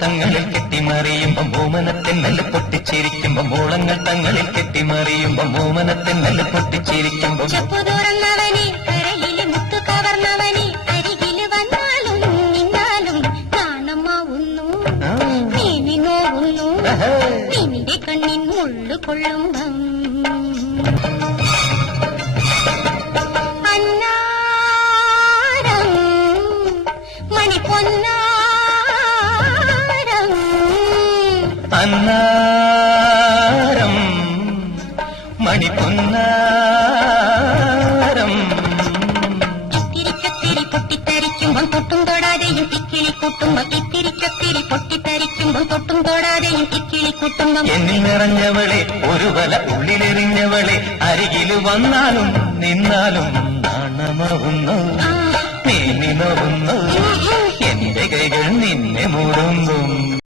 തങ്ങളിൽ കെട്ടിമറിയുമ്പം ഓമനത്തെന്നല് പൊട്ടിച്ചിരിക്കുമ്പം മോളങ്ങൾ തങ്ങളിൽ കെട്ടിമറിയുമ്പം ഓമനത്തെന്നല് പൊട്ടിച്ചിരിക്കുമ്പം ചെപ്പു തുറന്നവനെ കരയില് മുത്തു കവർന്നവനെ അരികില് വന്നാലും നിന്നാലും നാണമാവുന്നു നീ നോവുന്നു നിന്റെ കണ്ണിൻ മുള്ളു കൊള്ളുമ്പം അന്നാരം മണിപ്പൊന്നാരം അന്നാരം മണിപ്പൊന്നാരം ഇത്തിരിച്ചൊത്തിരി പൊട്ടിത്തെറിക്കുമ്പം തൊട്ടും തൊടാതെയും തിക്കിളി കൂട്ടുമ്പം ഇത്തിരിച്ചൊത്തിരി പൊട്ടിത്തെറിക്കുമ്പം തൊട്ടും തൊടാതെയും തിക്കിളി കൂട്ടുമ്പം എന്നിൽ നിറഞ്ഞവളെ ഒരു വല ഉള്ളിലെറിഞ്ഞവളെ അരികില് വന്നാലും നിന്നാലും നാണമാവുന്നു നീ നോവുന്നു